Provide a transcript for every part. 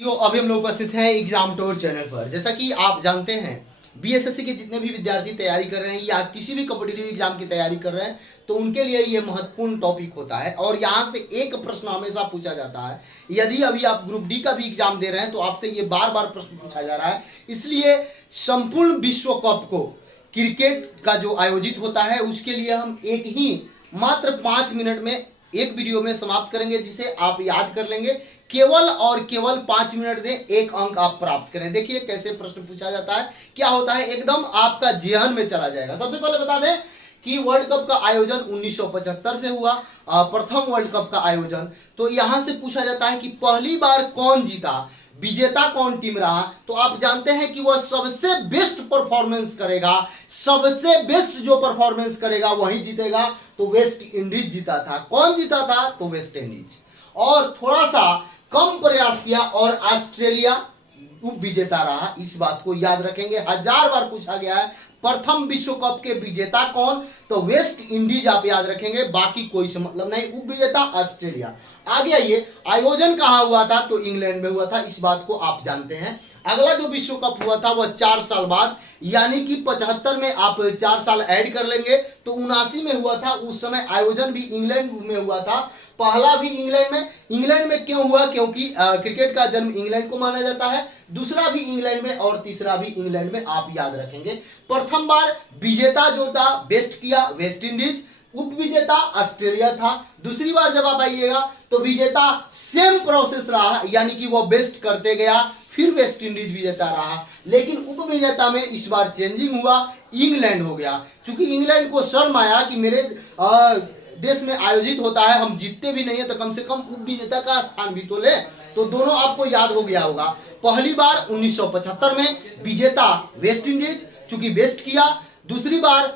अभी हम लोग उपस्थित हैं एग्जाम टोर चैनल पर। जैसा कि आप जानते हैं, बीएसएससी के जितने भी विद्यार्थी तैयारी कर रहे हैं या किसी भी कॉम्पिटिटिव एग्जाम की तैयारी कर रहे हैं, तो उनके लिए ये महत्वपूर्ण टॉपिक होता है। और यहाँ से एक प्रश्न हमेशा पूछा जाता है। यदि अभी आप ग्रुप डी का भी एग्जाम दे रहे हैं तो आपसे ये बार बार प्रश्न पूछा जा रहा है। इसलिए संपूर्ण विश्व कप को क्रिकेट का जो आयोजित होता है उसके लिए हम एक ही मात्र 5 मिनट में एक वीडियो में समाप्त करेंगे, जिसे आप याद कर लेंगे। केवल और केवल 5 मिनट दें, एक अंक आप प्राप्त करें। देखिए कैसे प्रश्न पूछा जाता है, क्या होता है, एकदम आपका जेहन में चला जाएगा। सबसे पहले बता दें कि वर्ल्ड कप का आयोजन 1975 से हुआ, प्रथम वर्ल्ड कप का आयोजन। तो यहां से पूछा जाता है कि पहली बार कौन जीता, विजेता कौन टीम रहा। तो आप जानते हैं कि वह सबसे बेस्ट परफॉर्मेंस करेगा, सबसे बेस्ट जो परफॉर्मेंस करेगा वही जीतेगा। तो वेस्ट इंडीज जीता था। कौन जीता था? तो वेस्ट इंडीज। और थोड़ा सा कम प्रयास किया और ऑस्ट्रेलिया उप विजेता रहा। इस बात को याद रखेंगे, 1000 बार पूछा गया है। प्रथम विश्व कप के विजेता कौन? तो वेस्ट इंडीज आप याद रखेंगे, बाकी कोई से मतलब नहीं। उप विजेता ऑस्ट्रेलिया। आगे आइए, आयोजन कहां हुआ था? तो इंग्लैंड में हुआ था। इस बात को आप जानते हैं। अगला जो विश्व कप हुआ था वह 4 साल बाद, यानी कि 75 में आप 4 साल ऐड कर लेंगे तो 79 में हुआ था। उस समय आयोजन भी इंग्लैंड में हुआ था। पहला भी इंग्लैंड में क्यों हुआ? क्योंकि क्रिकेट का जन्म इंग्लैंड को माना जाता है। दूसरा भी इंग्लैंड में और तीसरा भी इंग्लैंड में, आप याद रखेंगे। प्रथम बार विजेता जो था बेस्ट किया वेस्ट इंडीज, उप विजेता ऑस्ट्रेलिया था। दूसरी बार जब आप आइएगा तो विजेता सेम प्रोसेस रहा, यानी कि वो बेस्ट करते गया, फिर वेस्ट इंडीज विजेता रहा। लेकिन उप विजेता में इस बार चेंजिंग हुआ, इंग्लैंड हो गया। क्योंकि इंग्लैंड को शर्म आया कि मेरे देश में आयोजित होता है, हम जीतते भी नहीं है, तो कम से कम उप विजेता का स्थान भी तो ले। तो दोनों आपको याद हो गया होगा। पहली बार 1975 में विजेता वेस्ट इंडीज, चूंकि बेस्ट किया। दूसरी बार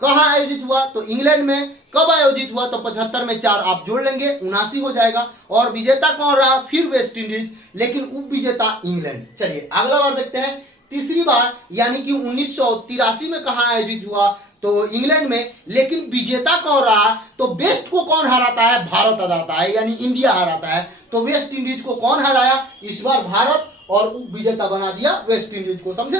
कहां आयोजित हुआ? तो इंग्लैंड में। कब आयोजित हुआ? तो 75 में 4 आप जोड़ लेंगे, 79 हो जाएगा। और विजेता कौन रहा? फिर वेस्ट इंडीज, लेकिन उप विजेता इंग्लैंड। चलिए अगला बार देखते हैं। तीसरी बार यानी कि 1983 में कहां आयोजित हुआ? तो इंग्लैंड में। लेकिन विजेता कौन रहा? तो बेस्ट को कौन हराता है? भारत हराता है, यानी इंडिया हराता है। तो वेस्ट इंडीज को कौन हराया? इस बार भारत, और उप विजेता बना दिया वेस्ट इंडीज को। समझे?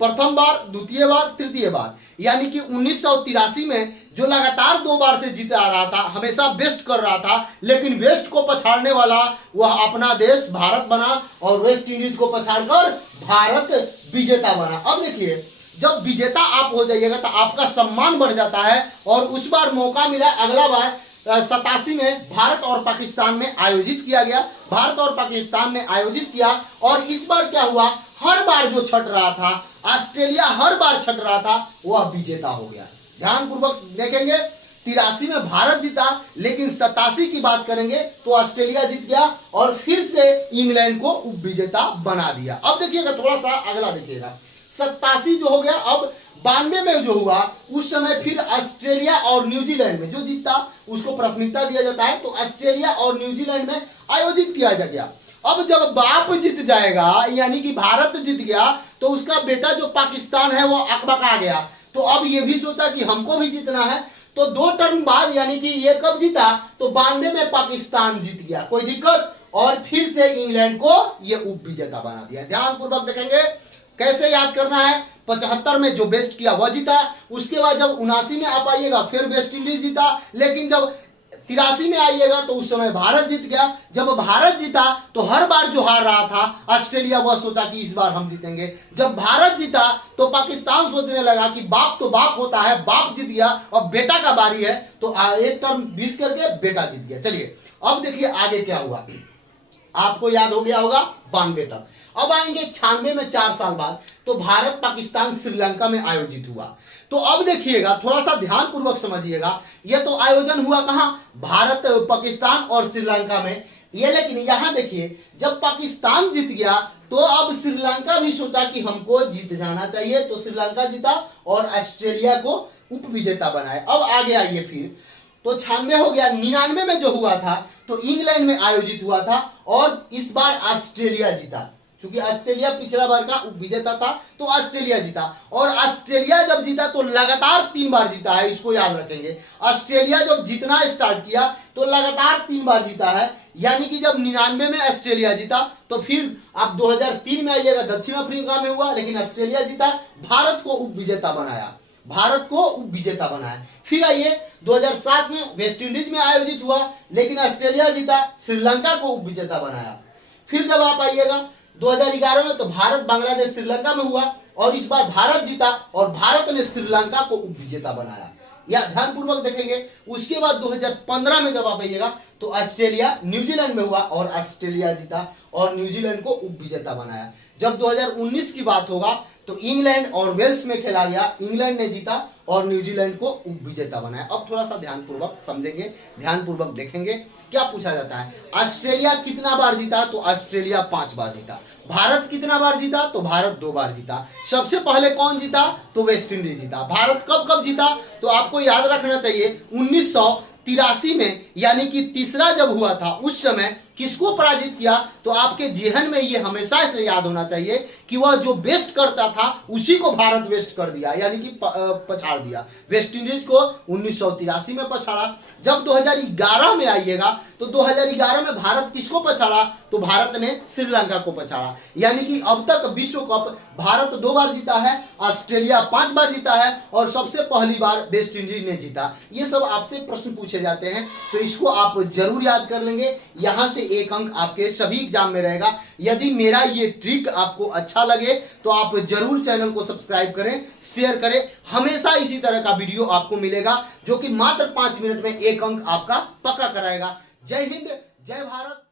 प्रथम बार, द्वितीय बार, तृतीय बार, यानी कि 1983 में जो लगातार 2 बार से जीत आ रहा था, हमेशा बेस्ट कर रहा था, लेकिन वेस्ट को पछाड़ने वाला वह अपना देश भारत बना, और वेस्ट इंडीज को पछाड़कर भारत विजेता बना। अब देखिए, जब विजेता आप हो जाइएगा तो आपका सम्मान बढ़ जाता है। और उस बार मौका मिला, अगला बार 87 में भारत और पाकिस्तान में आयोजित किया गया। भारत और पाकिस्तान ने आयोजित किया, और इस बार क्या हुआ? हर बार जो छट रहा था, ऑस्ट्रेलिया हर बार छट रहा था, वह विजेता हो गया। ध्यानपूर्वक देखेंगे, 83 में भारत जीता, लेकिन 87 की बात करेंगे तो ऑस्ट्रेलिया जीत गया, और फिर से इंग्लैंड को उप विजेता बना दिया। अब देखिएगा, थोड़ा सा अगला देखिएगा। 87 जो हो गया। अब 92 में जो हुआ, उस समय फिर ऑस्ट्रेलिया और न्यूजीलैंड में जो जीता उसको प्राथमिकता दिया जाता है। तो ऑस्ट्रेलिया और न्यूजीलैंड में आयोजित किया गया। अब जब बाप जीत जाएगा, यानी कि भारत जीत गया, तो उसका बेटा जो पाकिस्तान है वो अकबका गया। तो अब ये भी सोचा कि हमको भी जीतना है। तो 2 टर्म बाद, यानी कि ये कब जीता? तो 92 में पाकिस्तान जीत गया, कोई दिक्कत। और फिर से इंग्लैंड को ये उप विजेता बना दिया। ध्यानपूर्वक देखेंगे, कैसे याद करना है। 75 में जो बेस्ट किया वह जीता। उसके बाद जब 79 में आप आइएगा, फिर वेस्ट इंडीज जीता। लेकिन जब 83 में आइएगा तो उस समय भारत जीत गया। जब भारत जीता तो हर बार जो हार रहा था ऑस्ट्रेलिया, वह सोचा कि इस बार हम जीतेंगे। जब भारत जीता तो पाकिस्तान सोचने लगा कि बाप तो बाप होता है, बाप जीत गया, अब बेटा का बारी है। तो एक टर्म 20 करके बेटा जीत गया। चलिए अब देखिए आगे क्या हुआ। आपको याद हो गया होगा 92 तक। अब आएंगे 96 में 4 साल बाद, तो भारत पाकिस्तान श्रीलंका में आयोजित हुआ। तो अब देखिएगा, थोड़ा सा ध्यानपूर्वक समझिएगा। यह तो आयोजन हुआ कहां? भारत, पाकिस्तान और श्रीलंका में। ये लेकिन यहां देखिए, जब पाकिस्तान जीत गया तो अब श्रीलंका भी सोचा कि हमको जीत जाना चाहिए, तो श्रीलंका जीता और ऑस्ट्रेलिया को उप विजेता बनाए। अब आगे आइए, फिर तो 96 हो गया। 99 में जो हुआ था तो इंग्लैंड में आयोजित हुआ था, और इस बार ऑस्ट्रेलिया जीता। क्योंकि ऑस्ट्रेलिया पिछला बार का उप विजेता था, तो ऑस्ट्रेलिया जीता। और ऑस्ट्रेलिया जब जीता तो लगातार 3 बार जीता है, इसको याद रखेंगे। ऑस्ट्रेलिया जब जीतना स्टार्ट किया तो लगातार 3 बार जीता है, यानी कि जब 99 में ऑस्ट्रेलिया जीता तो फिर आप 2003 में आइएगा, दक्षिण अफ्रीका में हुआ, लेकिन ऑस्ट्रेलिया जीता, भारत को उप विजेता बनाया, भारत को उप विजेता बनाया। फिर आइए 2007 में वेस्ट इंडीज में आयोजित हुआ, लेकिन ऑस्ट्रेलिया जीता, श्रीलंका को उप विजेता बनाया। फिर जब आप आइएगा 2011 में तो भारत बांग्लादेश श्रीलंका में हुआ, और इस बार भारत जीता और भारत ने श्रीलंका को उप विजेता बनाया। या ध्यानपूर्वक देखेंगे। उसके बाद 2015 में जब आप आइएगा तो ऑस्ट्रेलिया न्यूजीलैंड में हुआ और ऑस्ट्रेलिया जीता और न्यूजीलैंड को उप विजेता बनाया। जब 2019 की बात होगा तो इंग्लैंड और वेल्स में खेला गया, इंग्लैंड ने जीता और न्यूजीलैंड को उप विजेता बनाया। अब थोड़ा सा ध्यानपूर्वक समझेंगे, ध्यानपूर्वक देखेंगे। क्या पूछा जाता है, ऑस्ट्रेलिया कितना बार जीता, तो ऑस्ट्रेलिया 5 बार जीता। भारत कितना बार जीता, तो भारत 2 बार जीता। सबसे पहले कौन जीता, तो वेस्ट इंडीज जीता। भारत कब कब जीता, तो आपको याद रखना चाहिए 1983 में, यानी कि तीसरा जब हुआ था उस समय किसको पराजित किया, तो आपके जेहन में ये हमेशा से याद होना चाहिए कि वह जो बेस्ट करता था उसी को भारत वेस्ट कर दिया, यानी कि पछाड़ दिया। वेस्ट इंडीज को 1983 में पछाड़ा। जब 2011 में आइएगा तो 2011 में भारत किसको पछाड़ा, तो भारत ने श्रीलंका को पछाड़ा। यानी कि अब तक विश्व कप भारत 2 बार जीता है, ऑस्ट्रेलिया 5 बार जीता है और सबसे पहली बार वेस्ट इंडीज ने जीता। ये सब आपसे प्रश्न पूछे जाते हैं, तो इसको आप जरूर याद कर लेंगे। यहां से 1 अंक आपके सभी एग्जाम में रहेगा। यदि मेरा ये ट्रिक आपको अच्छा लगे तो आप जरूर चैनल को सब्सक्राइब करें, शेयर करें। हमेशा इसी तरह का वीडियो आपको मिलेगा जो कि मात्र 5 मिनट में 1 अंक आपका पक्का कराएगा। जय हिंद, जय भारत।